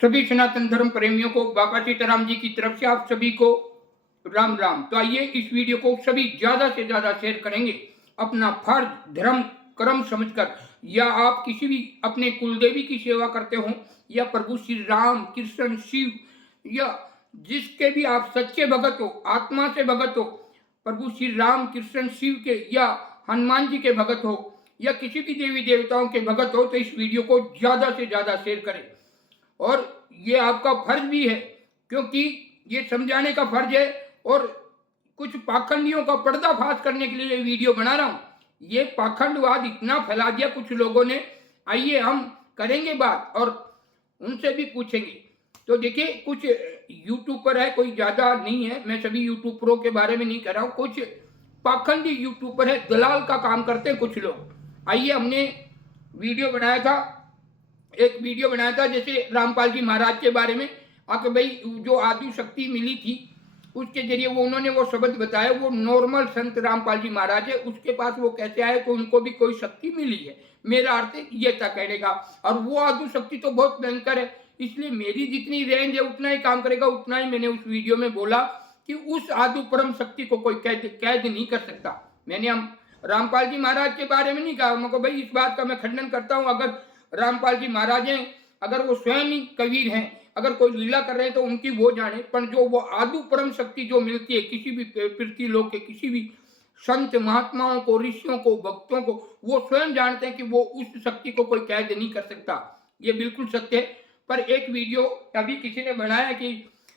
सभी सनातन धर्म प्रेमियों को बाबा सीताराम जी की तरफ से आप सभी को राम राम। तो आइए इस वीडियो को सभी ज्यादा से ज्यादा शेयर करेंगे अपना फर्ज धर्म कर्म समझकर। या आप किसी भी अपने कुलदेवी की सेवा करते हो या प्रभु श्री राम कृष्ण शिव या जिसके भी आप सच्चे भगत हो, आत्मा से भगत हो, प्रभु श्री राम कृष्ण शिव के या हनुमान जी के भगत हो या किसी भी देवी देवताओं के भगत हो, तो इस वीडियो को ज्यादा से ज्यादा शेयर करें। और ये आपका फर्ज भी है, क्योंकि ये समझाने का फर्ज है और कुछ पाखंडियों का पर्दाफाश करने के लिए ये वीडियो बना रहा हूं। ये पाखंडवाद इतना फैला दिया कुछ लोगों ने। आइए हम करेंगे बात और उनसे भी पूछेंगे। तो देखिए, कुछ यूट्यूबर है, कोई ज्यादा नहीं है, मैं सभी यूट्यूबरों के बारे में नहीं कर रहा हूं। कुछ पाखंडी यूट्यूबर है, दलाल का काम करते हैं कुछ लोग। आइए, हमने वीडियो बनाया था, एक वीडियो बनाया था जैसे रामपाल जी महाराज के बारे में, आके भाई जो आदि शक्ति मिली थी उसके जरिए वो उन्होंने वो शब्द बताया। वो नॉर्मल संत रामपाल जी महाराज है, उसके पास वो कैसे आए तो उनको भी कोई शक्ति मिली है, मेरा अर्थ ये था कहने का। और वो आदि शक्ति तो बहुत भयंकर है, इसलिए मेरी जितनी रेंज है उतना ही काम करेगा। उतना ही मैंने उस वीडियो में बोला कि उस आदि परम शक्ति को कोई कैद नहीं कर सकता। मैंने हम रामपाल जी महाराज के बारे में नहीं कहा। मैं भाई इस बात का मैं खंडन करता हूँ, अगर रामपाल जी महाराज हैं, अगर वो स्वयं ही कबीर हैं, अगर कोई लीला कर रहे हैं तो उनकी वो जाने, पर जो वो आदि परम शक्ति जो मिलती है किसी भी पृथ्वी लोक के किसी भी संत महात्माओं को, ऋषियों को, भक्तों को, वो स्वयं जानते हैं कि वो उस शक्ति को कोई कैद नहीं कर सकता। ये बिल्कुल सत्य है। पर एक वीडियो अभी किसी ने बनाया कि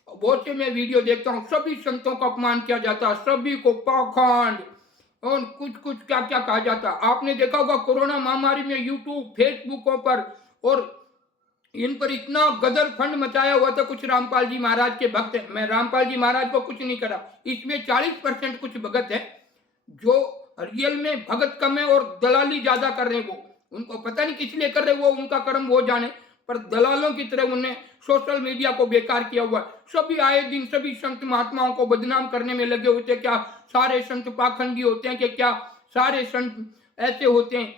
बहुत से मैं वीडियो देखता हूँ, सभी संतों का अपमान किया जाता है, सभी को पाखंड और कुछ कुछ क्या क्या कहा जाता। आपने देखा होगा कोरोना महामारी में यूट्यूब फेसबुकों पर और इन पर इतना गदर फंड मचाया हुआ था कुछ रामपाल जी महाराज के भक्त हैं। मैं रामपाल जी महाराज को कुछ नहीं करा, इसमें 40% कुछ भगत है जो रियल में भगत कम है और दलाली ज्यादा कर रहे हैं। वो उनको पता नहीं किस लिए कर रहे, वो उनका कर्म वो जाने, पर दलालों की तरह उन्हें सोशल मीडिया को बेकार किया हुआ। सभी आए दिन सभी संत महात्माओं को बदनाम करने में लगे होते। क्या सारे संत पाखंडी होते हैं कि क्या सारे संत ऐसे होते हैं?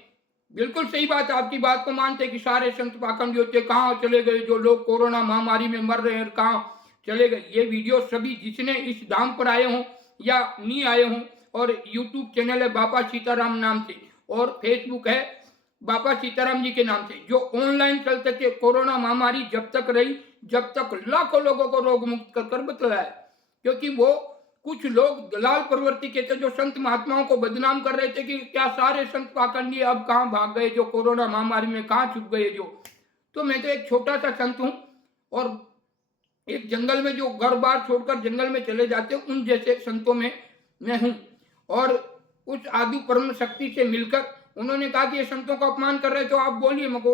बिल्कुल सही बात है, आपकी बात को मानते हैं कि सारे संत पाखंडी होते हैं। कहाँ चले गए जो लोग कोरोना महामारी में मर रहे हैं, कहाँ चले गए? ये वीडियो सभी जिसने इस धाम पर आए हों या नहीं आए हों, और यूट्यूब चैनल है बाबा सीताराम नाम से और फेसबुक है बाबा सीताराम जी के नाम से, जो ऑनलाइन चलते थे। कोरोना महामारी जब तक रही, जब तक लाखों लोगों को रोग मुक्त कर बतलाया, क्योंकि वो कुछ लोग दलाल प्रवृत्ति के थे जो संत महात्माओं को बदनाम कर रहे थे कि क्या सारे संत पाखंडी अब कहाँ भाग गए, जो कोरोना महामारी में कहाँ छुप गए जो। तो मैं तो एक छोटा सा संत हूँ और एक जंगल में जो घर बार छोड़कर जंगल में चले जाते हैं उन जैसे संतों में मैं हूँ। और उस आदि परम शक्ति से मिलकर उन्होंने कहा कि ये संतों का अपमान कर रहे, तो आप बोलिए, मको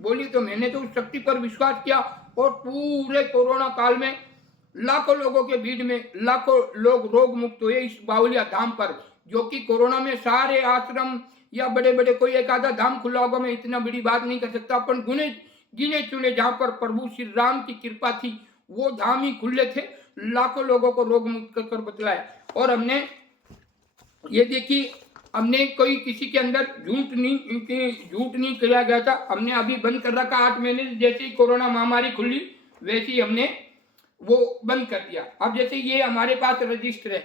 बोलिए। तो मैंने तो उस शक्ति पर विश्वास किया और पूरे कोरोना काल में लाखों लोगों के भीड़ में लाखों लोग रोग मुक्त हुए इस बावलिया धाम पर, जो कि कोरोना में सारे आश्रम या बड़े बड़े कोई एक आधा धाम खुला होगा, मैं इतना बड़ी बात नहीं कर सकता, अपन गिने चुने जहां पर प्रभु श्री राम की कृपा थी वो धाम ही खुले थे। लाखों लोगों को रोग मुक्त कर बतलाया। और हमने ये देखी, हमने कोई किसी के अंदर झूठ नहीं किया गया था। हमने अभी बंद कर रखा 8 महीने, जैसे ही कोरोना महामारी खुली वैसे ही हमने वो बंद कर दिया। अब जैसे ये हमारे पास रजिस्टर है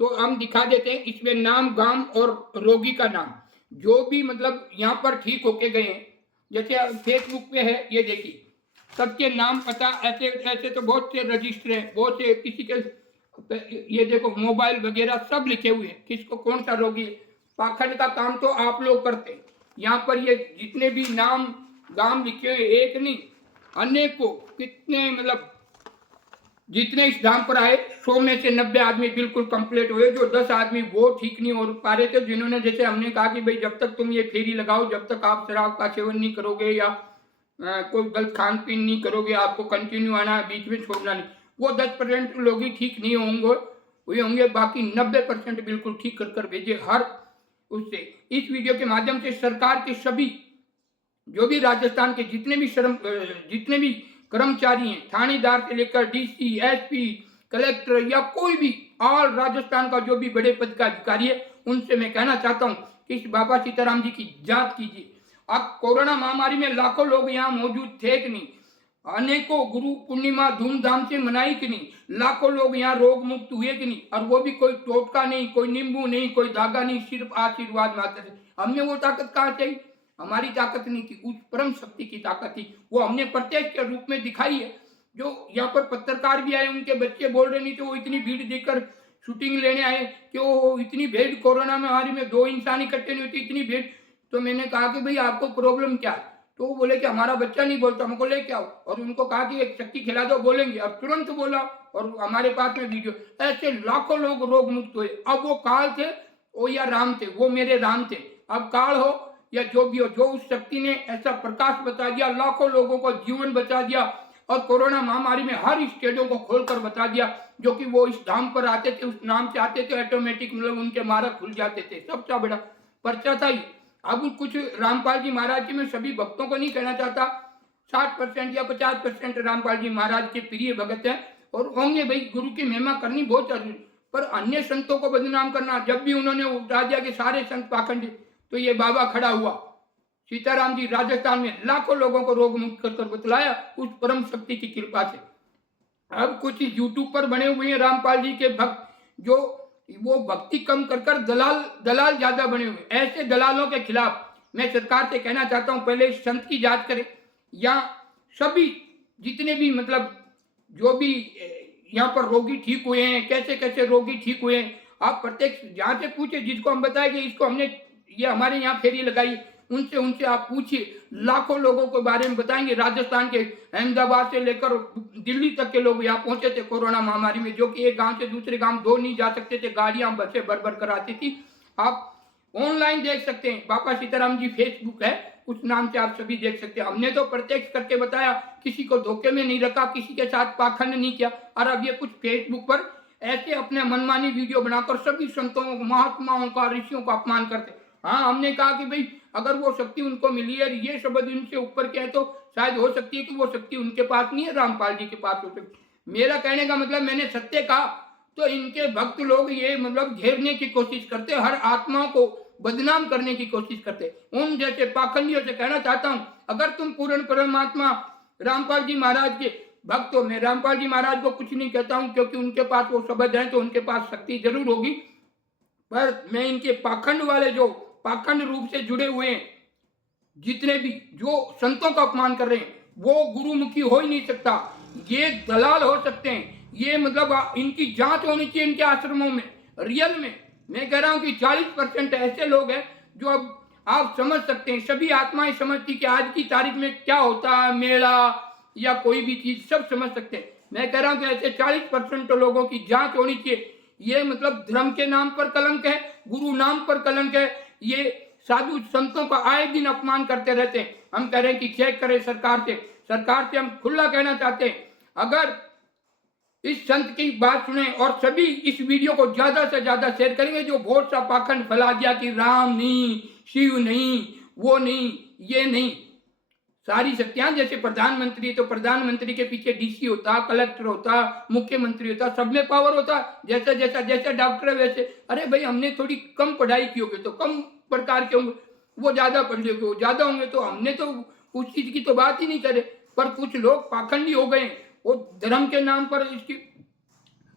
तो हम दिखा देते हैं, इसमें नाम गांव और रोगी का नाम, जो भी मतलब यहाँ पर ठीक होके गए हैं। जैसे फेसबुक पे है, ये देखिए सबके नाम पता, ऐसे ऐसे तो बहुत से रजिस्टर है, बहुत से किसी के, ये देखो मोबाइल वगैरह सब लिखे हुए हैं, किसको कौन सा रोगी है। पाखंड का काम तो आप लोग करते हैं। यहाँ पर ये जितने भी नाम गांव लिखे हुए, एक नहीं अनेकों, कितने मतलब जितने इस धाम पर आए 100 में से 90 आदमी बिल्कुल कंप्लीट हुए। जो 10 आदमी वो ठीक नहीं हो पा रहे थे, जिन्होंने, जैसे हमने कहा कि भाई जब तक तुम ये फेरी लगाओ, जब तक आप शराब का सेवन नहीं करोगे या कोई गलत खान पीन नहीं करोगे, आपको कंटिन्यू आना है, बीच में छोड़ना नहीं। वो 10% लोग ही ठीक नहीं होंगे, बाकी 90% बिल्कुल ठीक कर भेजे हर उससे। इस वीडियो के माध्यम से सरकार के सभी जो भी राजस्थान के जितने भी कर्मचारी हैं, थानेदार से लेकर डीसी, एसपी, कलेक्टर या कोई भी ऑल राजस्थान का जो भी बड़े पद का अधिकारी है, उनसे मैं कहना चाहता हूं कि इस बाबा सीताराम जी की जांच कीजिए। अब कोरोना महामारी में लाखों लोग यहाँ मौजूद थे कि नहीं? अनेकों गुरु पूर्णिमा धूमधाम से मनाई कि नहीं, लाखों लोग यहाँ रोग मुक्त हुए कि नहीं, और वो भी कोई टोटका नहीं, कोई नींबू नहीं, कोई धागा नहीं, सिर्फ आशीर्वाद मात्र से। हमने वो ताकत कहाँ चाहिए, हमारी ताकत नहीं थी, उस परम शक्ति की ताकत थी, वो हमने प्रत्यक्ष के रूप में दिखाई है। जो यहाँ पर पत्रकार भी आए, उनके बच्चे बोल रहे नहीं थे, वो इतनी भीड़ देखकर शूटिंग लेने आए कि वो इतनी भीड़, कोरोना महामारी में 2 इंसान इकट्ठे नहीं होती, इतनी भीड़। तो मैंने कहा कि भाई आपको प्रॉब्लम क्या है, तो वो बोले कि हमारा बच्चा नहीं बोलता, हमको लेके आओ, और उनको कहा कि एक चक्की खिला दो, बोलेंगे, अब तुरंत बोला, और हमारे पास में वीडियो। ऐसे लाखों लोग रोग मुक्त हुए। अब वो काल थे वो या राम थे, वो मेरे राम थे। अब काल हो या जो भी हो, जो उस शक्ति ने ऐसा प्रकाश बता दिया, लाखों लोगों को जीवन बचा दिया, और कोरोना महामारी में हर स्टेजों को खोलकर बता दिया। जो कि वो इस धाम पर आते थे, उस नाम से आते थे, ऑटोमेटिक मतलब उनके मार्ग खुल जाते थे। सबसे बड़ा पर्चा था ये। अब कुछ रामपाल जी महाराज जी में सभी भक्तों को नहीं कहना चाहता, 60% या 50% रामपाल जी महाराज के प्रिय भगत हैं, और होंगे भाई, गुरु की महिमा करनी बहुत जरूरी। पर अन्य संतों को बदनाम करना, जब भी उन्होंने उठा दिया कि सारे संत पाखंडी, तो ये बाबा खड़ा हुआ सीताराम जी राजस्थान में, लाखों लोगों को रोग मुक्त कर बतलाया उस परम शक्ति की कृपा से। अब कुछ यूट्यूब पर बने हुए हैं रामपाल जी के भक्त, जो वो भक्ति कम कर कर दलाल ज्यादा बने हुए। ऐसे दलालों के खिलाफ मैं सरकार से कहना चाहता हूं, पहले संत की जांच करें, या सभी जितने भी मतलब जो भी यहाँ पर रोगी ठीक हुए हैं, कैसे कैसे रोगी ठीक हुए हैं, आप प्रत्यक्ष जहाँ से पूछे, जिसको हम बताएंगे इसको हमने ये हमारे यहाँ फेरी लगाई, उनसे आप पूछिए, लाखों लोगों के बारे में बताएंगे। राजस्थान के अहमदाबाद से लेकर दिल्ली तक के लोग यहाँ पहुंचे थे कोरोना महामारी में, जो कि एक गांव से दूसरे गांव दो नहीं जा सकते थे, गाड़ियां बसें भर भर कर आती थी। आप ऑनलाइन देख सकते हैं, बाबा सीताराम जी फेसबुक है, उस नाम से आप सभी देख सकते हैं। हमने तो प्रत्यक्ष करके बताया, किसी को धोखे में नहीं रखा, किसी के साथ पाखंड नहीं किया। और अब ये कुछ फेसबुक पर ऐसे अपने मनमानी वीडियो बनाकर सभी संतों, महात्माओं का, ऋषियों का अपमान करते। हाँ, हमने कहा कि भाई अगर वो शक्ति उनको मिली है, ये शब्द इनसे ऊपर के है, तो शायद हो सकती है कि वो शक्ति उनके पास नहीं है, रामपाल जी के पास हो सकती। मेरा कहने का मतलब, मैंने सत्य कहा, तो इनके भक्त लोग ये मतलब घेरने की कोशिश करते, हर आत्मा को बदनाम करने की कोशिश करते। उन जैसे पाखंडियों से कहना चाहता हूं, अगर तुम पूर्ण परमात्मा रामपाल जी महाराज के भक्त हो, मैं रामपाल जी महाराज को कुछ नहीं कहता हूं, क्योंकि उनके पास वो शब्द है तो उनके पास शक्ति जरूर होगी, पर मैं इनके पाखंड वाले, जो पाखंड रूप से जुड़े हुए हैं, जितने भी जो संतों का अपमान कर रहे हैं, वो गुरुमुखी हो ही नहीं सकता। ये दलाल हो सकते हैं, ये मतलब इनकी जांच होनी चाहिए इनके आश्रमों में। रियल में मैं कह रहा हूं कि 40% ऐसे लोग हैं जो अब आप समझ सकते हैं, सभी आत्माएं समझती कि आज की तारीख में क्या होता है, मेला या कोई भी चीज, सब समझ सकते हैं। मैं कह रहा हूं कि ऐसे 40% लोगों की जांच होनी चाहिए। ये मतलब धर्म के नाम पर कलंक है, गुरु नाम पर कलंक है, ये साधु संतों का आए दिन अपमान करते रहते हैं। हम कह रहे हैं कि चेक करें सरकार से हम खुला कहना चाहते हैं, अगर इस संत की बात सुने और सभी इस वीडियो को ज्यादा से ज्यादा शेयर करेंगे, जो बहुत सा पाखंड फैला दिया कि राम नहीं, शिव नहीं, वो नहीं, ये नहीं, सारी शक्तियां, जैसे प्रधानमंत्री, तो प्रधानमंत्री के पीछे डीसी होता, कलेक्टर होता, मुख्यमंत्री होता, सब में पावर होता, जैसा जैसा जैसे डॉक्टर है वैसे। अरे भाई, हमने थोड़ी कम पढ़ाई की होगी तो कम प्रकार के होंगे, वो ज्यादा पढ़ लिखे ज्यादा होंगे, तो हमने तो उस चीज की तो बात ही नहीं करे। पर कुछ लोग पाखंडी हो गए, वो धर्म के नाम पर इसकी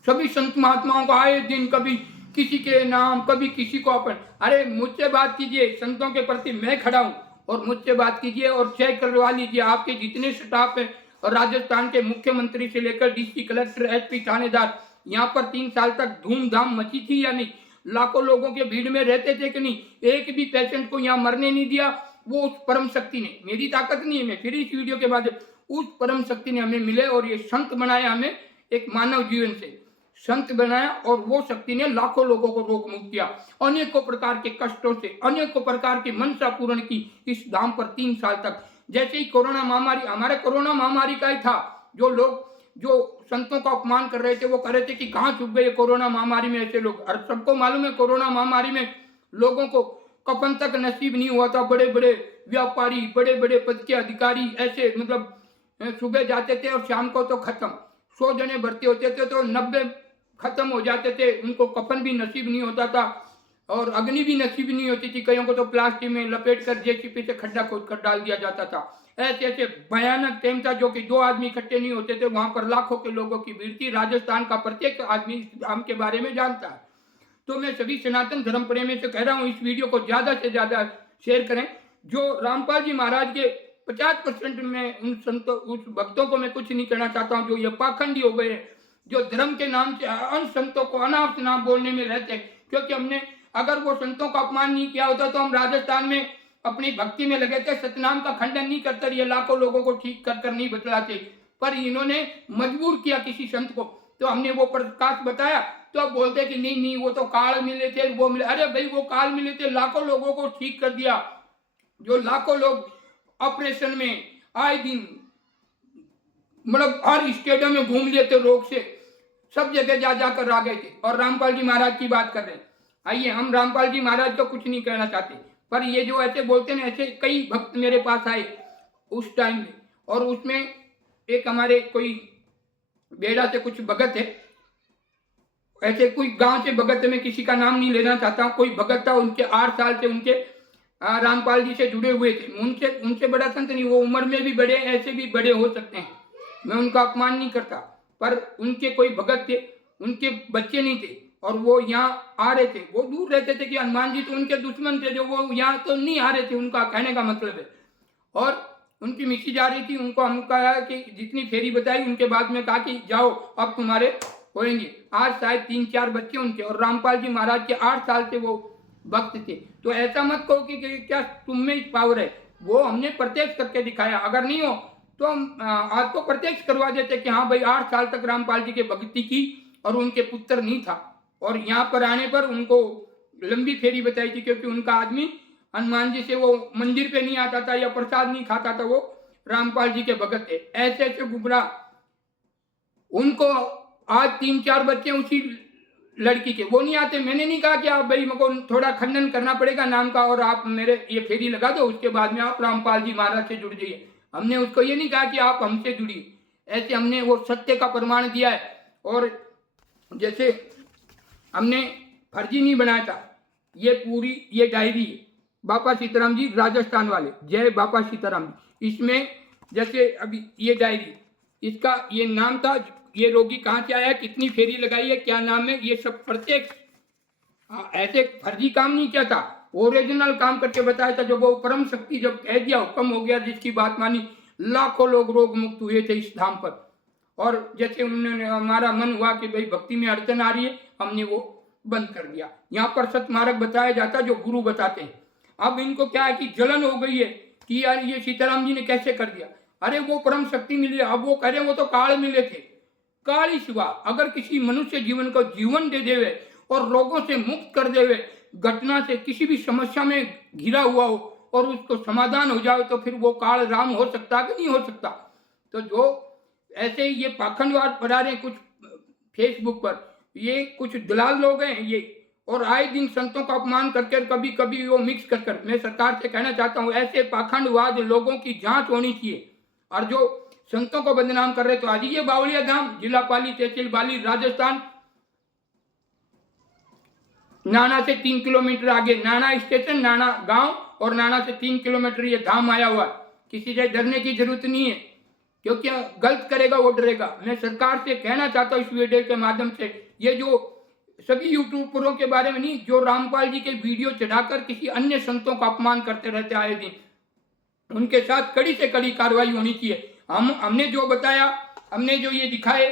सभी संत महात्माओं को आए दिन कभी किसी के नाम, कभी किसी को अपन। अरे मुझसे बात कीजिए, संतों के प्रति मैं खड़ा हूं, और मुझसे बात कीजिए और चेक करवा लीजिए। आपके जितने स्टाफ है, और राजस्थान के मुख्यमंत्री से लेकर डीसी, कलेक्टर, एसपी, थानेदार, यहाँ पर 3 साल तक धूमधाम मची थी या नहीं? लाखों लोगों के भीड़ में रहते थे कि नहीं? एक भी पेशेंट को यहाँ मरने नहीं दिया। वो उस परम शक्ति ने, मेरी ताकत नहीं है, मैं फिर इस वीडियो के बाद, उस परम शक्ति ने हमें मिले और ये संत बनाया, हमें एक मानव जीवन से संत बनाया, और वो शक्ति ने लाखों लोगों को रोग मुक्त किया, अनेकों प्रकार के कष्टों से, अनेकों प्रकार की मनसा पूर्ण की इस धाम पर 3 साल तक। जैसे ही कोरोना महामारी, हमारे कोरोना महामारी का ही था, जो लोग जो संतों का अपमान कर रहे थे, वो कह रहे थे कि कहाँ छुप गए कोरोना महामारी में ऐसे लोग। और सबको मालूम है कोरोना महामारी में लोगों को कफन तक नसीब नहीं हुआ था। बड़े बड़े व्यापारी, बड़े बड़े पद के अधिकारी ऐसे मतलब सुबह जाते थे और शाम को तो खत्म। 100 जने भर्ती होते थे तो 90 खत्म हो जाते थे, उनको कफन भी नसीब नहीं होता था और अग्नि भी नसीब नहीं होती थी। कईयों को तो प्लास्टिक में लपेट कर जेसीबी से खड्डा खोद कर डाल दिया जाता था। ऐसे ऐसे भयानक टाइम था जो कि 2 आदमी इकट्ठे नहीं होते थे, वहां पर लाखों के लोगों की भीड़ थी। राजस्थान का प्रत्येक आदमी इस धाम के बारे में जानता है। तो मैं सभी सनातन धर्म प्रेमी से कह रहा हूँ, इस वीडियो को ज्यादा से ज्यादा शेयर करें। जो रामपाल जी महाराज के 50% में उन संतों उस भक्तों को मैं कुछ नहीं कहना चाहता हूँ जो ये पाखंडी हो गए, जो धर्म के नाम से अन संतों को अनाप नाम बोलने में रहते। क्योंकि हमने अगर वो संतों का अपमान नहीं किया होता तो हम राजस्थान में अपनी भक्ति में लगे थे, सतनाम का खंडन नहीं करते, ये लाखों लोगों को ठीक कर कर नहीं बतलाते। पर इन्होंने मजबूर किया किसी संत को, तो हमने वो प्रकाश बताया तो अब बोलते कि नहीं नहीं वो तो काल मिले थे, वो मिले। अरे भाई वो काल मिले थे, लाखों लोगों को ठीक कर दिया। जो लाखों लोग ऑपरेशन में आए दिन मतलब हर स्टेडियम में घूम लिए थे रोग से, सब जगह जा जाकर आ गए थे। और रामपाल जी महाराज की बात कर रहे हैं। आइए, हम रामपाल जी महाराज को कुछ नहीं कहना चाहते, पर ये जो ऐसे बोलते हैं, ऐसे कई भक्त मेरे पास आए उस टाइम में। और उसमें एक हमारे कोई बेड़ा से कुछ भगत है, ऐसे कोई गांव से भगत है, मैं किसी का नाम नहीं लेना चाहता हूँ। कोई भगत था, उनके 8 साल से उनके रामपाल जी से जुड़े हुए थे। उनसे बड़ा संत नहीं, वो उम्र में भी बड़े, ऐसे भी बड़े हो सकते हैं, मैं उनका अपमान नहीं करता। पर उनके कोई भगत थे, उनके बच्चे नहीं थे और वो यहाँ आ रहे थे। वो दूर रहते थे कि हनुमान जी तो उनके दुश्मन थे, जो वो यहाँ तो नहीं आ रहे थे, उनका कहने का मतलब है। और उनकी मिसी जा रही थी, उनको हम कहा कि जितनी फेरी बताई, उनके बाद में कहा कि जाओ अब तुम्हारे होएंगे। आज शायद 3-4 बच्चे उनके, और रामपाल जी महाराज के 8 साल से वो भक्त थे। तो ऐसा मत कहो कि क्या तुम में पावर है, वो हमने प्रत्यक्ष करके दिखाया। अगर नहीं हो तो हम आपको प्रत्यक्ष करवा देते कि हाँ भाई 8 साल तक रामपाल जी के भक्ति की और उनके पुत्र नहीं था। और यहाँ पर आने पर उनको लंबी फेरी बताई थी, क्योंकि उनका आदमी हनुमान जी से वो मंदिर पे नहीं आता था या प्रसाद नहीं खाता था, वो रामपाल जी के भगत थे। ऐसे ऐसे गुमराह उनको आज 3-4 बच्चे उसी लड़की के, वो नहीं आते। मैंने नहीं कहा कि आप भाई मेरे को थोड़ा खंडन करना पड़ेगा नाम का और आप मेरे ये फेरी लगा दो, उसके बाद में आप रामपाल जी महाराज से जुड़ जाइए। हमने उसको ये नहीं कहा कि आप हमसे जुड़िए, ऐसे हमने वो सत्य का प्रमाण दिया है। और जैसे हमने फर्जी नहीं बनाया था, ये पूरी ये डायरी बापा सीताराम जी राजस्थान वाले, जय बापा सीताराम जी। इसमें जैसे अभी ये डायरी, इसका ये नाम था, ये रोगी कहाँ से आया, कितनी फेरी लगाई है, क्या नाम है, ये सब प्रत्येक ऐसे फर्जी काम नहीं किया था, ओरिजिनल काम करके बताया था। जो वो परम शक्ति जब कह दिया, हुक्म हो गया, जिसकी बात मानी, लाखों लोग रोग मुक्त हुए थे इस धाम पर। और जैसे उन्होंने हमारा मन हुआ कि भाई भक्ति में अड़चन आ रही है, हमने वो बंद कर दिया। यहाँ पर सतमार्ग बताया जाता जो गुरु बताते हैं। अब इनको क्या है कि जलन हो गई है कि यार ये सीताराम जी ने कैसे कर दिया। अरे वो परम शक्ति मिली, अब वो कह रहे वो तो काल मिले थे। काल ही सिवा अगर किसी मनुष्य जीवन को जीवन दे देवे और रोगों से मुक्त कर देवे, घटना से किसी भी समस्या में घिरा हुआ हो और उसको समाधान हो जाए, तो फिर वो काल राम हो सकता कि नहीं हो सकता। तो जो ऐसे ही ये पाखंडवाद बढ़ा रहे कुछ फेसबुक पर, ये कुछ दलाल लोग हैं ये, और आए दिन संतों का अपमान करके कभी कभी वो मिक्स कर मैं सरकार से कहना चाहता हूँ, ऐसे पाखंडवाद लोगों की जांच होनी चाहिए। और जो संतों को बदनाम कर रहे, तो आज ये बावलिया धाम, जिला पाली, तहसील बाली, राजस्थान, नाना से 3 किलोमीटर आगे, नाना स्टेशन, नाना गांव और नाना से 3 किलोमीटर ये धाम आया हुआ। किसी से डरने की जरूरत नहीं है, क्योंकि गलत करेगा वो डरेगा। मैं सरकार से कहना चाहता हूँ इस वीडियो के माध्यम से, ये जो सभी यूट्यूबरों के बारे में नहीं, जो रामपाल जी के वीडियो चढ़ाकर किसी अन्य संतों का अपमान करते रहते आए दिन, उनके साथ कड़ी से कड़ी कार्रवाई होनी चाहिए। हमने जो बताया, हमने जो ये दिखाए,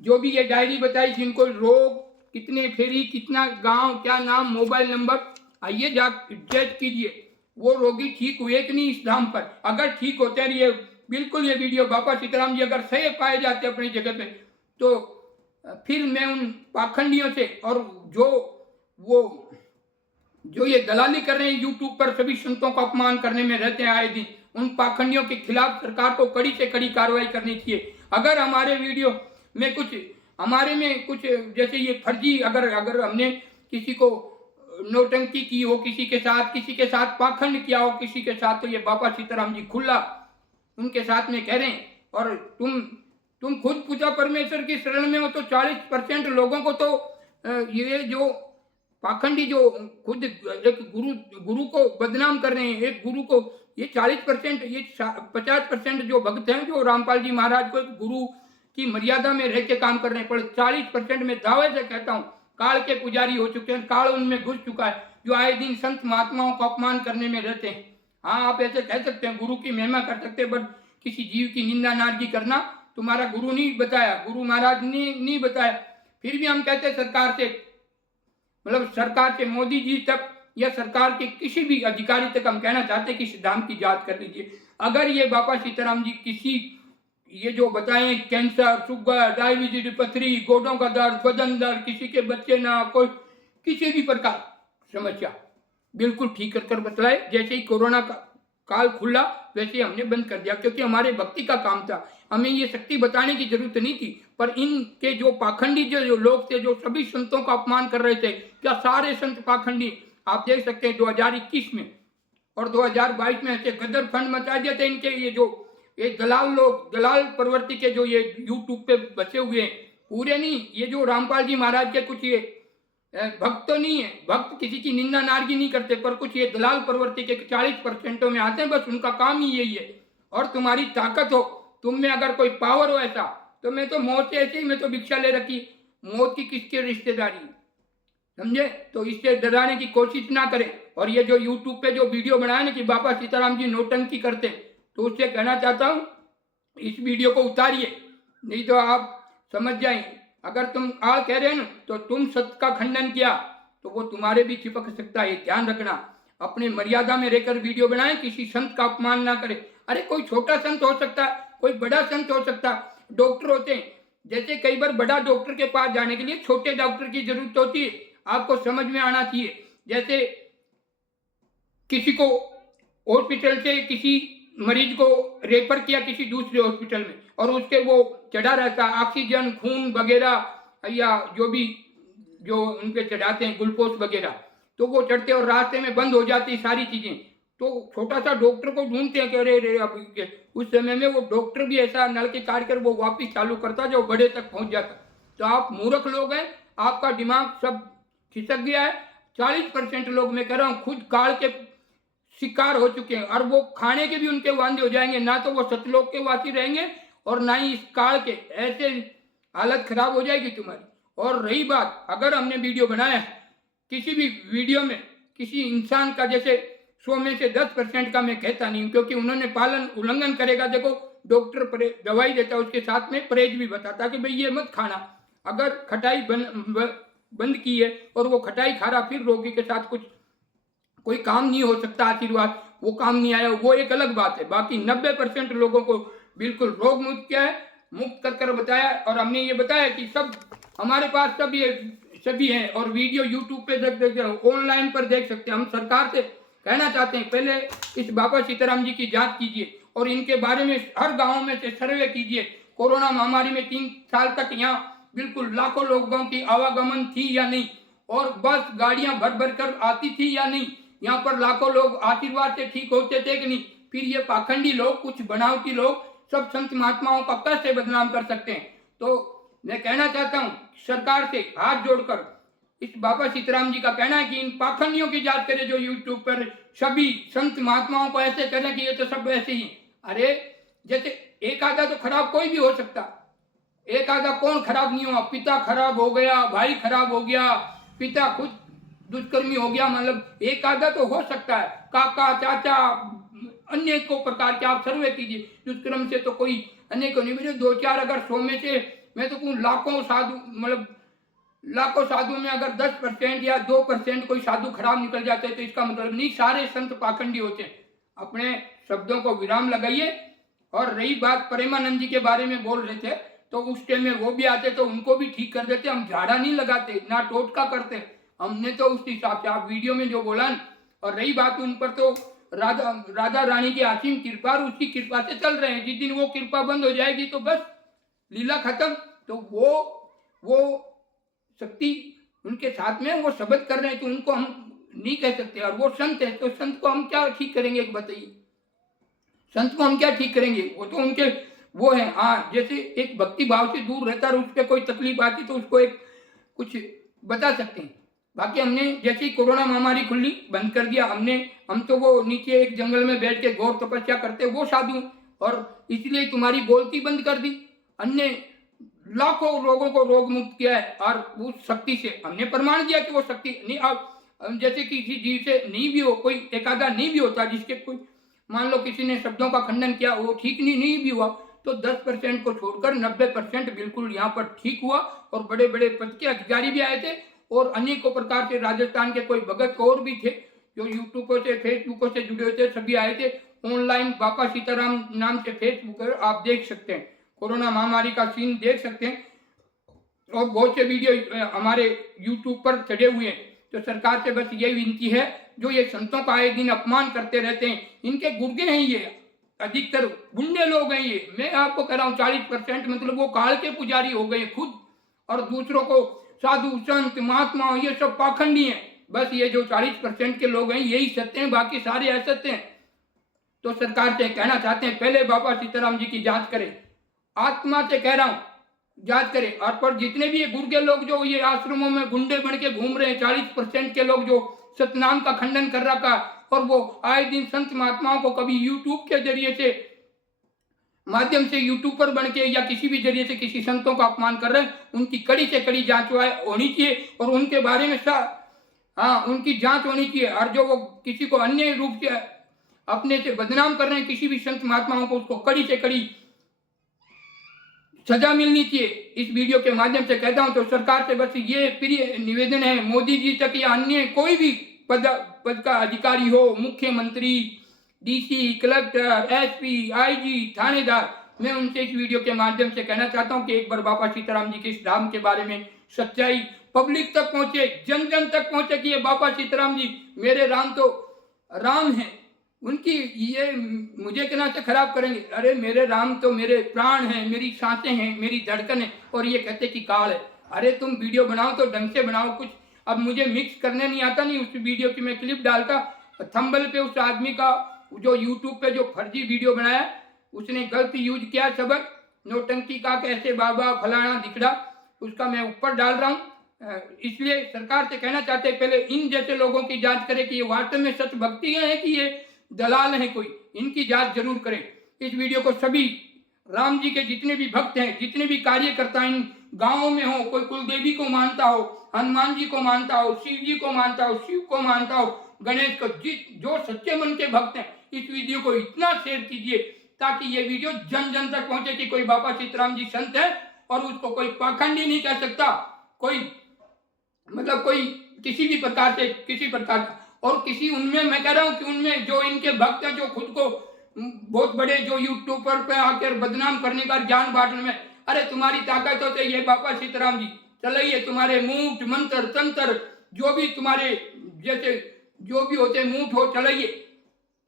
जो भी ये डायरी बताई, जिनको रोग, कितने फेरी, कितना गांव, क्या नाम, मोबाइल नंबर, आइए जा जज कीजिए वो रोगी ठीक हुए कि नहीं इस धाम पर। अगर ठीक होते हैं, ये बिल्कुल ये वीडियो बापा सीताराम जी अगर सही पाए जाते अपनी जगह पे, तो फिर मैं उन पाखंडियों से, और जो ये दलाली कर रहे हैं यूट्यूब पर, सभी संतों का अपमान करने में रहते हैं आए दिन, उन पाखंडियों के खिलाफ सरकार को कड़ी से कड़ी कार्रवाई करनी चाहिए। अगर हमारे वीडियो में कुछ, हमारे में कुछ जैसे ये फर्जी, अगर हमने किसी को नौटंकी की हो, किसी के साथ पाखंड किया हो किसी के साथ, तो ये बापा सीताराम जी खुला उनके साथ में कह रहे हैं। और तुम खुद पूजा परमेश्वर की शरण में हो, तो 40% लोगों को तो ये जो पाखंडी जो खुद एक गुरु को बदनाम कर रहे हैं, एक गुरु को ये 40%, ये 50% जो भक्त हैं जो रामपाल जी महाराज को एक गुरु की मर्यादा में रह के काम कर रहे हैं, पर 40% में दावे से कहता हूँ काल के पुजारी हो चुके हैं, काल उनमें घुस चुका है, जो आए दिन संत महात्माओं को अपमान करने में रहते हैं। हाँ, आप ऐसे कह सकते हैं, गुरु की महिमा कर सकते हैं, बट किसी जीव की निंदा नारगी करना तुम्हारा गुरु नहीं बताया, गुरु महाराज ने नहीं बताया। फिर भी हम कहते हैं सरकार से, मतलब सरकार से मोदी जी तक या सरकार के किसी भी अधिकारी तक हम कहना चाहते हैं कि इस धाम की जांच कर लीजिए। अगर ये बाबा सीताराम जी किसी ये जो बताए कैंसर, शुगर, डायबिटीज, पथरी, गोडों का दर्द, बदन दर्द, किसी के बच्चे ना, कोई किसी भी प्रकार समस्या बिल्कुल ठीक कर कर बतलाए। जैसे ही कोरोना का काल खुला वैसे हमने बंद कर दिया, क्योंकि हमारे भक्ति का काम था, हमें ये शक्ति बताने की जरूरत नहीं थी। पर इनके जो पाखंडी जो लोग थे, जो सभी संतों का अपमान कर रहे थे, क्या सारे संत पाखंडी? आप देख सकते हैं 2021 में और 2022 में ऐसे गदर फंड मचा दिए थे इनके, ये जो ये दलाल लोग, दलाल प्रवृत्ति के जो ये यूट्यूब पे बचे हुए हैं, पूरे नहीं, ये जो रामपाल जी महाराज के कुछ ये भक्त तो नहीं है, भक्त किसी की निंदा नारगी नहीं करते, पर कुछ ये दलाल प्रवृत्ति के 40% में आते हैं, बस उनका काम ही यही है। और तुम्हारी ताकत हो, तुम में अगर कोई पावर हो ऐसा, तो मैं तो मौत से ऐसे ही मैं तो भिक्षा ले रखी, मौत की किसकी रिश्तेदारी, समझे? तो इससे डराने की कोशिश ना करें। और ये जो यूट्यूब पे जो वीडियो बनाए ना कि बाबा सीताराम जी नौटंकी करते, तो उससे कहना चाहता हूँ इस वीडियो को उतारिए, नहीं तो आप समझ जाएंगे। अगर तुम आ कह रहे हैं ना, तो तुम सत्य का खंडन किया तो वो तुम्हारे भी चिपक सकता है, ध्यान रखना। अपने मर्यादा में रहकर वीडियो बनाए, किसी संत का अपमान ना करे। अरे कोई छोटा संत हो सकता है, कोई बड़ा संत हो सकता है, डॉक्टर होते हैं, जैसे कई बार बड़ा डॉक्टर के पास जाने के लिए छोटे डॉक्टर की जरूरत होती है, आपको समझ में आना चाहिए। जैसे किसी को हॉस्पिटल से किसी मरीज को रेफर किया किसी दूसरे हॉस्पिटल में, और उसके वो चढ़ा रहता ऑक्सीजन, खून वगैरह या जो भी जो उनके चढ़ाते हैं ग्लूकोज वगैरह, तो वो चढ़ते और रास्ते में बंद हो जाती सारी चीजें, तो छोटा सा डॉक्टर को ढूंढते हैं कि अरे रे अब उस समय में वो डॉक्टर भी ऐसा नल के काट कर वो वापिस चालू करता जो बड़े तक पहुंच जाता। तो आप मूर्ख लोग हैं, आपका दिमाग सब खिसक गया है। 40% लोग, मैं कह रहा हूँ, खुद काल के शिकार हो चुके हैं, और वो खाने के भी उनके वांदे हो जाएंगे, ना तो वो सतलोक के वासी रहेंगे और ना ही इस काल के। ऐसे हालत खराब हो जाएगी तुम्हारी। और रही बात, अगर हमने वीडियो बनाया है, किसी भी वीडियो में किसी इंसान का, जैसे 100 में से 10% का मैं कहता नहीं हूँ, क्योंकि उन्होंने पालन उल्लंघन करेगा। देखो डॉक्टर दवाई देता है, उसके साथ में परहेज भी बताता कि भाई ये मत खाना। अगर खटाई बंद की है और वो खटाई खा रहा, फिर रोगी के साथ कुछ कोई काम नहीं हो सकता, आशीर्वाद वो काम नहीं आया, वो एक अलग बात है। बाकी 90% लोगों को बिल्कुल रोग मुक्त किया है, मुक्त कर बताया। और हमने ये बताया कि सब हमारे पास सब ये सभी हैं, और वीडियो यूट्यूब पे देख ऑनलाइन पर देख सकते हैं। हम सरकार से कहना चाहते हैं, पहले इस बाबा सीताराम जी की जांच कीजिए और इनके बारे में हर गाँव में से सर्वे कीजिए। कोरोना महामारी में 3 साल तक यहाँ बिल्कुल लाखों लोगों की आवागमन थी या नहीं, और बस गाड़ियां भर भर कर आती थी या नहीं, यहाँ पर लाखों लोग आशीर्वाद से ठीक होते थे कि नहीं। फिर ये पाखंडी लोग, कुछ बनावटी लोग, सब संत महात्माओं का कैसे बदनाम कर सकते हैं। तो मैं कहना चाहता हूँ सरकार से हाथ जोड़कर, इस बाबा सीताराम जी का कहना है कि इन पाखंडियों की जांच करें, जो यूट्यूब पर सभी संत महात्माओं को ऐसे करें कि ये तो सब ऐसे ही। अरे जैसे एक आधा तो खराब कोई भी हो सकता, एक आधा कौन खराब नहीं हुआ? पिता खराब हो गया, भाई खराब हो गया, पिता खुद दुष्कर्मी हो गया, मतलब एक आधा तो हो सकता है, काका चाचा अनेकों प्रकार के आप सर्वे कीजिए। दुष्कर्म से तो कोई अनेकों नहीं, मेरे 2-4 अगर 100 में से मैं तो कहूँ लाखों साधु, मतलब लाखों साधु में अगर 10% या 2% कोई साधु खराब निकल जाते हैं, तो इसका मतलब नहीं सारे संत पाखंडी होते हैं। अपने शब्दों को विराम लगाइए। और रही बात प्रेमानंद जी के बारे में बोल रहे थे, तो उस टाइम में वो भी आते तो उनको भी ठीक कर देते। हम झाड़ा नहीं लगाते, ना टोटका करते, हमने तो उस हिसाब से आप वीडियो में जो बोला न। और रही बात उन पर, तो राधा रानी की असीम कृपा और उसकी कृपा से चल रहे हैं। जिस दिन वो कृपा बंद हो जाएगी तो बस लीला खत्म। तो वो शक्ति उनके साथ में, वो शब्द कर रहे हैं, तो उनको हम नहीं कह सकते। और वो संत है, तो संत को हम क्या ठीक करेंगे? एक बताइए, संत को हम क्या ठीक करेंगे? वो तो उनके वो है। हाँ, जैसे एक भक्ति भाव से दूर रहता है और उस पर कोई तकलीफ आती तो उसको एक कुछ बता सकते हैं, बाकी हमने जैसे ही कोरोना महामारी खुली बंद कर दिया हम तो वो नीचे एक जंगल में बैठ के घोर तपस्या करते वो साधु, और इसलिए तुम्हारी बोलती बंद कर दी। अन्य लाखों लोगों को रोग मुक्त किया है, और उस शक्ति से हमने प्रमाण दिया कि वो शक्ति नहीं। अब जैसे किसी जीव से नहीं भी हो, कोई एक आधा नहीं भी होता, जिसके कोई मान लो किसी ने शब्दों का खंडन किया, वो ठीक नहीं भी हुआ, तो 10% को छोड़कर 90% बिल्कुल यहाँ पर ठीक हुआ। और बड़े बड़े पद के अधिकारी भी आए थे, और अनेकों प्रकार से राजस्थान के कोई भगत और भी थे जो यूट्यूबों से फेसबुकों से जुड़े हुए थे, सभी आए थे। ऑनलाइन बाबा सीताराम नाम से फेसबुक पर आप देख सकते हैं, कोरोना महामारी का सीन देख सकते हैं, और बहुत से वीडियो हमारे यूट्यूब पर चढ़े हुए हैं। तो सरकार से बस यही विनती है, जो ये संतों का आए दिन अपमान करते रहते हैं, इनके गुर्गे हैं ये, अधिकतर गुंडे लोग हैं ये। मैं आपको कह रहा हूँ 40% मतलब वो काल के पुजारी हो गए खुद, और दूसरों को साधु संत महात्मा ये सब पाखंडी हैं। बस ये जो 40% के लोग हैं यही सत्य हैं, बाकी सारे असत्य हैं। तो सरकार से कहना चाहते हैं, पहले बाबा सीताराम जी की जांच करें, आत्मा से कह रहा हूं, जांच करें। और पर जितने भी ये गुर्गे लोग जो ये आश्रमों में गुंडे बन के घूम रहे हैं, 40% के लोग जो सतनाम का खंडन कर रखा, और वो आए दिन संत महात्माओं को कभी यूट्यूब के जरिए से माध्यम से यूट्यूबर बन के या किसी भी जरिए से किसी संतों का अपमान कर रहे हैं, उनकी कड़ी से कड़ी जांच होनी चाहिए, और उनके बारे में उनकी जांच होनी चाहिए। और जो वो किसी को अन्य रूप से अपने से बदनाम कर रहे हैं किसी भी संत महात्माओं को, उसको कड़ी से कड़ी सजा मिलनी चाहिए। इस वीडियो के माध्यम से कहता हूं, तो सरकार से बस ये प्रिय निवेदन है, मोदी जी तक या अन्य कोई भी पद का अधिकारी हो, मुख्यमंत्री, डीसी, कलेक्टर, एसपी, आईजी, थानेदार, मैं उनसे इस वीडियो के माध्यम से कहना चाहता हूं कि एक बार बाबा सीताराम जी के इस धाम के बारे में सच्चाई पब्लिक तक पहुंचे, जन जन तक पहुंचे कि ये बाबा सीताराम जी मेरे राम तो राम हैं, उनकी ये मुझे कहना से खराब करेंगे। अरे मेरे राम तो मेरे प्राण हैं, मेरी सांसें हैं, मेरी धड़कन है, और ये कहते कि काल है। अरे तुम वीडियो बनाओ तो ढंग से बनाओ कुछ। अब मुझे मिक्स करने नहीं आता, नहीं उस वीडियो की मैं क्लिप डालता, थंबनेल पे उस आदमी का जो यूट्यूब पे जो फर्जी वीडियो बनाया उसने गलत यूज किया सबक, नोटंकी का कैसे बाबा फलाना दिखड़ा, उसका मैं ऊपर डाल रहा हूँ। इसलिए सरकार से कहना चाहते हैं, पहले इन जैसे लोगों की जांच करें कि ये वास्तव में सच भक्ति है कि ये दलाल हैं कोई, इनकी जांच जरूर करें। इस वीडियो को सभी राम जी के जितने भी भक्त हैं, जितने भी कार्यकर्ता इन गांवों में हो, कोई कुलदेवी को मानता हो, हनुमान जी को मानता हो, शिव जी को मानता हो, शिव को मानता हो, गणेश को, जो सच्चे मन के भक्त हैं, इस वीडियो को इतना शेयर कीजिए ताकि ये वीडियो जन जन तक पहुंचे कि कोई बाबा सीताराम जी संत है और उसको कोई पाखंडी नहीं कह सकता, कोई मतलब कोई किसी भी प्रकार से किसी प्रकार का। और किसी उनमें मैं कह रहा हूं कि उनमें जो इनके भक्त हैं, जो खुद को बहुत बड़े जो यूट्यूबर पे आकर बदनाम करने का ज्ञान बांटने में, अरे तुम्हारी ताकत हो चाहिए बाबा सीताराम जी, चलाइए तुम्हारे मूठ मंत्र तंत्र जो भी तुम्हारे जैसे जो भी होते मूठ हो, चलाइए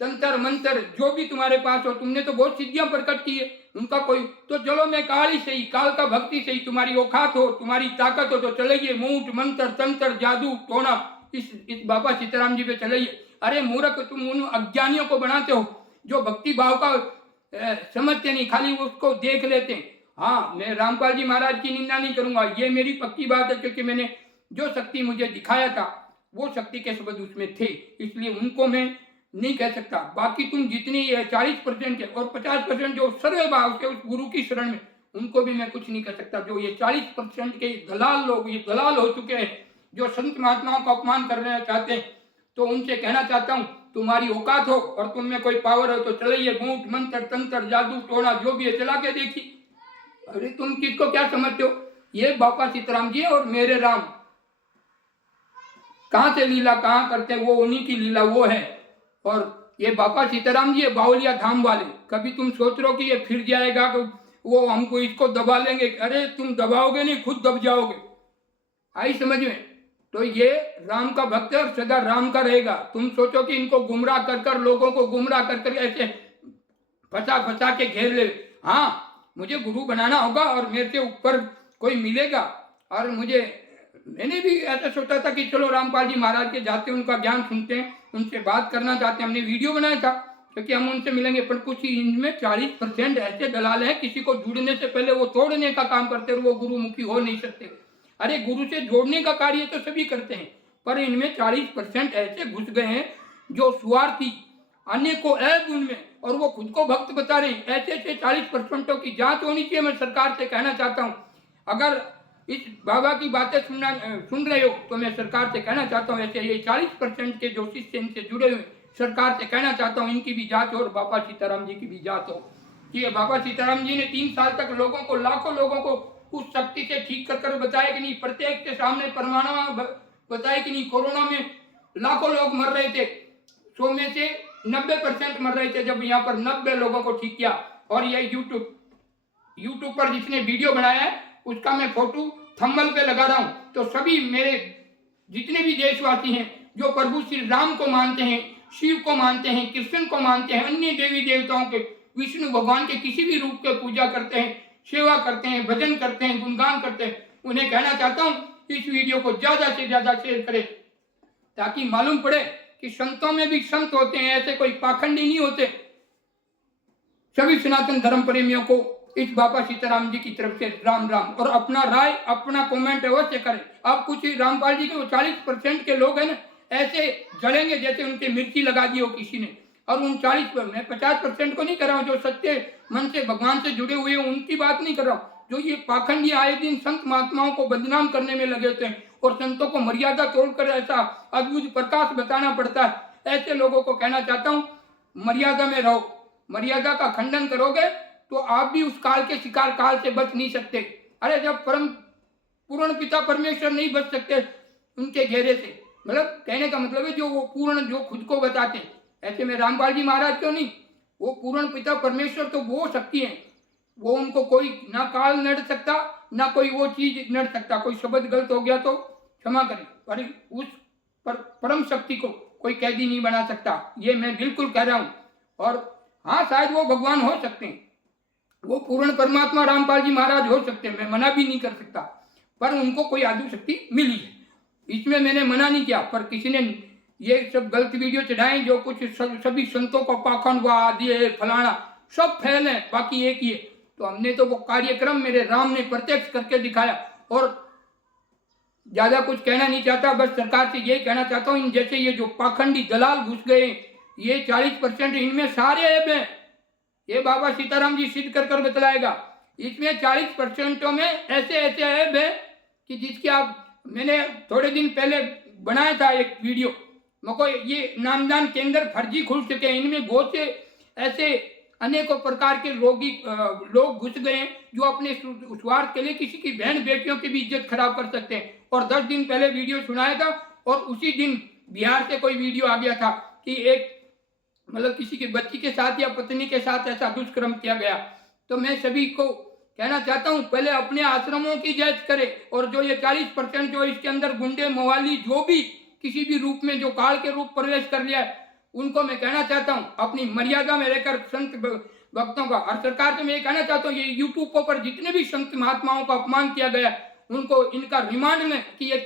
तंत्र मंत्र जो भी तुम्हारे पास हो, तुमने तो बहुत सिद्धियां प्रकट की है, उनका कोई तो चलो मैं काल ही सही, काल का भक्ति सही, तुम्हारी औकात हो, तुम्हारी ताकत हो तो चलाइए मूठ मंत्र तंत्र जादू टोना इस बाबा सीताराम जी पे चलाइए। अरे मूर्ख, तुम उन अज्ञानियों को बनाते हो जो भक्ति भाव का समझते नहीं, खाली उसको देख लेते हैं। हाँ, मैं रामपाल जी महाराज की निंदा नहीं करूंगा, ये मेरी पक्की बात है, क्योंकि मैंने जो शक्ति मुझे दिखाया था वो शक्ति के शब्द उसमें थे, इसलिए उनको मैं नहीं कह सकता। बाकी तुम जितनी 40% के और 50% जो सर्व भाव से उस गुरु की शरण में, उनको भी मैं कुछ नहीं कह सकता। जो ये 40% के दलाल लोग, ये दलाल हो चुके हैं जो संत महात्माओं का अपमान करना चाहते हैं, तो उनसे कहना चाहता हूँ तुम्हारी औकात हो और तुम में कोई पावर हो तो चलाइए मूठ मंत्र तंत्र जादू टोना जो भी है चला के देखी। अरे तुम किसको क्या समझते हो, ये बाबा सीताराम जी और मेरे राम कहाँ से लीला कहाँ करते हैं, वो उन्हीं की लीला वो है। और ये बाबा सीताराम जी है बावलिया धाम वाले, कभी तुम सोच रहे हो कि ये फिर जाएगा तो वो हमको इसको दबा लेंगे, अरे तुम दबाओगे नहीं, खुद दब जाओगे। आई समझ में? तो ये राम का भक्त है और सदा राम का रहेगा। तुम सोचो कि इनको गुमराह कर कर, लोगों को गुमराह कर कर ऐसे फंसा फंसा के घेर ले, हाँ मुझे गुरु बनाना होगा और मेरे से ऊपर कोई मिलेगा। और मैंने भी ऐसा सोचा था कि चलो रामपाल जी महाराज के जाते हैं, उनका ज्ञान सुनते हैं, उनसे बात करना चाहते हैं। हमने वीडियो बनाया था क्योंकि हम उनसे मिलेंगे, पर कुछ इनमें 40% ऐसे दलाल हैं, किसी को जुड़ने से पहले वो तोड़ने का काम करते हैं, वो गुरुमुखी हो नहीं सकते। अरे गुरु से जोड़ने का कार्य तो सभी करते हैं, पर इनमें 40% ऐसे घुस गए हैं जो स्वार्थी, अन्य को ऐब उनमें और वो खुद को भक्त बता रहे हैं। ऐसे ऐसे 40% की जांच होनी चाहिए। मैं सरकार से कहना चाहता हूँ, अगर इस बाबा की बातें सुन रहे हो तो मैं सरकार से कहना चाहता हूँ, ऐसे ये 40% के जो शिष्य इनसे जुड़े हुए, सरकार से कहना चाहता हूँ इनकी भी जांच हो और बाबा सीताराम जी की भी जांच हो। कि बाबा सीताराम जी ने 3 साल तक लोगों को, लाखों लोगों को उस शक्ति से ठीक कर बताया कि नहीं, प्रत्येक के सामने परमाणु बताया कि नहीं। कोरोना में लाखों लोग मर रहे थे, 100 में से 90% मर रहे थे, जब यहाँ पर 90 लोगों को ठीक किया। और ये यूट्यूब पर जिसने वीडियो बनाया है उसका मैं फोटो थंबनेल पे लगा रहा हूँ। तो सभी मेरे जितने भी देशवासी हैं जो प्रभु श्री राम को मानते हैं, शिव को मानते हैं, कृष्ण को मानते हैं, अन्य देवी देवताओं के, विष्णु भगवान के किसी भी रूप के पूजा करते हैं, सेवा करते हैं, भजन करते हैं, गुणगान करते हैं, उन्हें कहना चाहता हूँ इस वीडियो को ज्यादा से ज्यादा शेयर करें, ताकि मालूम पड़े कि संतों में भी संत होते हैं, ऐसे कोई पाखंडी नहीं होते। सभी सनातन धर्म प्रेमियों को इस बाबा सीताराम जी की तरफ से राम राम। और अपना राय, अपना कमेंट अवश्य करें। अब कुछ रामपाल जी के वो 40% के लोग हैं ना, ऐसे जलेंगे जैसे उनके मिर्ची लगा दी हो किसी ने। और उन 50% को नहीं कर रहा हूँ, जो सच्चे मन से भगवान से जुड़े हुए हैं उनकी बात नहीं कर रहा हूँ। जो ये पाखंडी आए दिन संत महात्माओं को बदनाम करने में लगे होते हैं और संतों को मर्यादा तोड़कर ऐसा अद्भुत प्रकाश बताना पड़ता है, ऐसे लोगों को कहना चाहता हूँ मर्यादा में रहो। मर्यादा का खंडन करोगे तो आप भी उस काल के शिकार, काल से बच नहीं सकते। अरे जब पूर्ण पिता परमेश्वर नहीं बच सकते उनके घेरे से, मतलब कहने का मतलब है जो वो पूर्ण, जो खुद को बताते हैं, ऐसे में रामपाल जी महाराज क्यों नहीं, वो पूर्ण पिता परमेश्वर तो वो शक्ति है, वो उनको कोई ना काल नड़ सकता ना कोई वो चीज नड़ सकता। कोई शब्द गलत हो गया तो क्षमा करें, पर उस परम शक्ति को कोई कैदी नहीं बना सकता, ये मैं बिल्कुल कह रहा हूं। और हाँ, शायद वो भगवान हो सकते हैं, वो पूर्ण परमात्मा रामपाल जी महाराज हो सकते हैं, मैं मना भी नहीं कर सकता, पर उनको कोई आदि शक्ति मिली है, इसमें मैंने मना नहीं किया। पर किसी ने ये सब गलत वीडियो चढ़ाए, जो कुछ सभी संतों का पाखंडवाद, ये फलाना सब फैल है, बाकी एक ही है। तो हमने तो वो कार्यक्रम मेरे राम ने प्रत्यक्ष करके दिखाया। और ज्यादा कुछ कहना नहीं चाहता, बस सरकार से यही कहना चाहता हूँ, इन जैसे ये जो पाखंडी दलाल घुस गए, ये 40% इनमें सारे ऐब हैं, ये बाबा सीताराम जी सिद्ध कर बतलाएगा। इसमें 40% में ऐसे ऐसे ऐब है कि जिसकी मैंने थोड़े दिन पहले बनाया था एक वीडियो, मुझको ये नामदान केंद्र फर्जी खुल चुके हैं, इनमें बहुत से ऐसे अनेकों प्रकार के लोग घुस गए हैं जो अपने स्वार्थ के लिए किसी की बहन बेटियों की भी इज्जत खराब कर सकते हैं। और 10 दिन पहले वीडियो सुनाया था और उसी दिन बिहार से कोई वीडियो आ गया था कि एक मतलब किसी की बच्ची के साथ या पत्नी के साथ ऐसा दुष्कर्म किया गया। तो मैं सभी को कहना चाहता हूं, पहले अपने आश्रमों की जांच करें। और जो ये 40% जो इसके अंदर गुंडे मवाली जो भी किसी भी रूप में जो काल के रूप प्रवेश कर लिया है, उनको मैं कहना चाहता हूं अपनी मर्यादा में रहकर संत भक्तों का। और सरकार से मैं ये कहना चाहता हूँ, ये यूट्यूब पर जितने भी संत महात्माओं का अपमान किया गया उनको इनका रिमांड में कि ये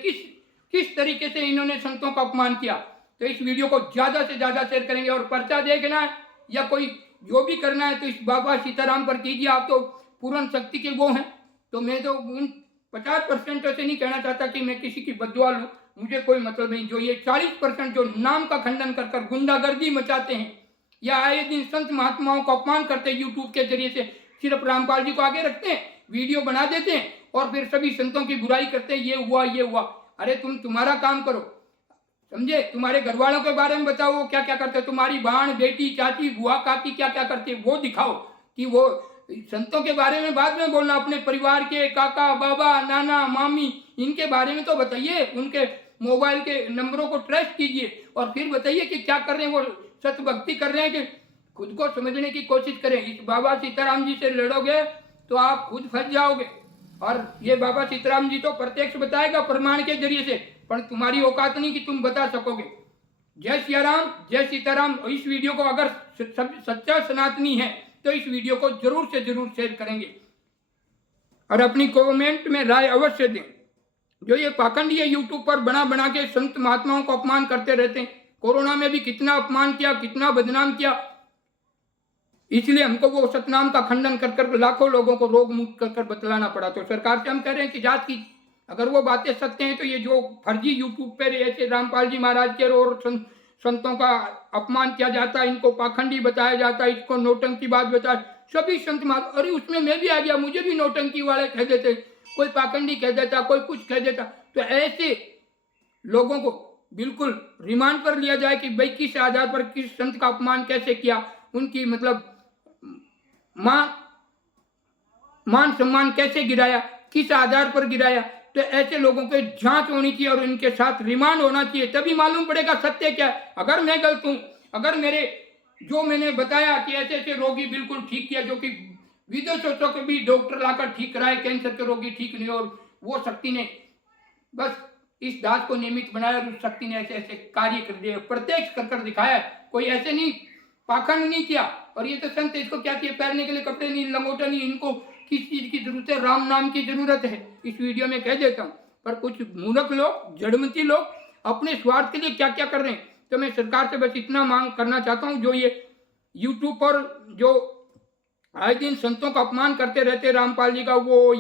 किस तरीके से इन्होंने संतों का अपमान किया। तो इस वीडियो को ज्यादा से ज्यादा शेयर करेंगे। और पर्चा देखना है या कोई जो भी करना है तो इस बाबा सीताराम पर कीजिए, आप तो पूर्ण शक्ति के वो हैं। तो मैं तो उन 50% से नहीं कहना चाहता कि मैं किसी की बददुआ लूं, मुझे कोई मतलब नहीं। जो ये 40% जो नाम का खंडन कर गुंडागर्दी मचाते हैं या आए दिन संत महात्माओं का अपमान करते हैं यूट्यूब के जरिए से, सिर्फ रामपाल जी को आगे रखते हैं, वीडियो बना देते हैं और फिर सभी संतों की बुराई करते हैं, ये हुआ। अरे तुम्हारा काम करो, समझे, तुम्हारे घर वालों के बारे में बताओ वो क्या क्या करते, तुम्हारी बहन बेटी चाची बुआ काकी क्या क्या करते वो दिखाओ। कि वो संतों के बारे में बाद में बोलना, अपने परिवार के काका बाबा नाना मामी इनके बारे में तो बताइए, उनके मोबाइल के नंबरों को ट्रेस कीजिए और फिर बताइए कि क्या कर रहे हैं, वो सत भक्ति कर रहे हैं कि खुद को समझने की कोशिश करें। इस बाबा सीताराम जी से लड़ोगे तो आप खुद फंस जाओगे। और ये बाबा सीताराम जी तो प्रत्यक्ष बताएगा प्रमाण के जरिए से, पर तुम्हारी औकात नहीं कि तुम बता सकोगे। जय सिया राम, जय सीताराम। इस वीडियो को अगर सच्चा सनातनी है तो इस वीडियो को जरूर से जरूर शेयर करेंगे और अपनी कमेंट में राय अवश्य दें। जो ये पाखंडी है यूट्यूब पर बना के संत महात्माओं को अपमान करते रहते हैं, कोरोना में भी कितना अपमान किया, कितना बदनाम किया, इसलिए हमको वो सतनाम का खंडन कर लाखों लोगों को रोग मुक्त कर बतलाना पड़ा। तो सरकार से हम कह रहे हैं कि जांच की, अगर वो बातें सत्य हैं तो ये जो फर्जी यूट्यूब पर ऐसे रामपाल जी महाराज के और संतों का अपमान किया जाता है, इनको पाखंडी बताया जाता है, इसको नौटंकी बात बताया, सभी संत महाराज, अरे उसमें मैं भी आ गया, मुझे भी नौटंकी वाले कह देते, कोई पाखंडी कह देता, कोई कुछ कह देता। तो ऐसे लोगों को बिल्कुल रिमांड पर लिया जाए कि भाई किस आधार पर किस संत का अपमान कैसे किया, उनकी मतलब मान सम्मान कैसे गिराया, किस आधार पर गिराया। तो ऐसे लोगों के जांच होनी चाहिए और इनके साथ रिमांड होना चाहिए, तभी मालूम पड़ेगा सत्य क्या है। अगर मैं गलत हूं, अगर मेरे जो मैंने बताया कि ऐसे ऐसे रोगी बिल्कुल ठीक किया, जो कि विदेशों से भी डॉक्टर लाकर ठीक कराए, कैंसर के रोगी ठीक नहीं, और वो शक्ति ने बस इस दास को नियमित बनाया और उस शक्ति ने ऐसे ऐसे कार्य कर दिए, प्रत्यक्ष कर दिखाया, कोई ऐसे नहीं पाखंड नहीं किया। और ये तो संत, इसको क्या किया, पहनने के लिए कपड़े नहीं, लंगोटा नहीं, इनको किस चीज की जरूरत है, राम नाम की जरूरत है, इस वीडियो में कह देता हूँ। पर कुछ मूर्ख लोग, जड़मती लोग अपने स्वार्थ के लिए क्या क्या कर रहे हैं। तो मैं सरकार से बस इतना मांग करना चाहता हूँ, जो ये यूट्यूब पर जो आए दिन संतों का अपमान करते रहते, रामपाल जी का वो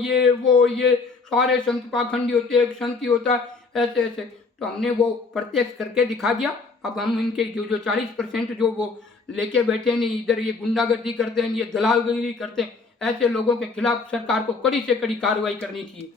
ये सारे संत पाखंडी होते, एक संत ही होता है, ऐसे ऐसे। तो हमने वो प्रत्यक्ष करके दिखा दिया। अब हम इनके जो 40% जो वो लेके बैठे नहीं, इधर ये गुंडागर्दी करते हैं, ये दलालगिरी करते हैं, ऐसे लोगों के खिलाफ सरकार को कड़ी से कड़ी कार्रवाई करनी चाहिए।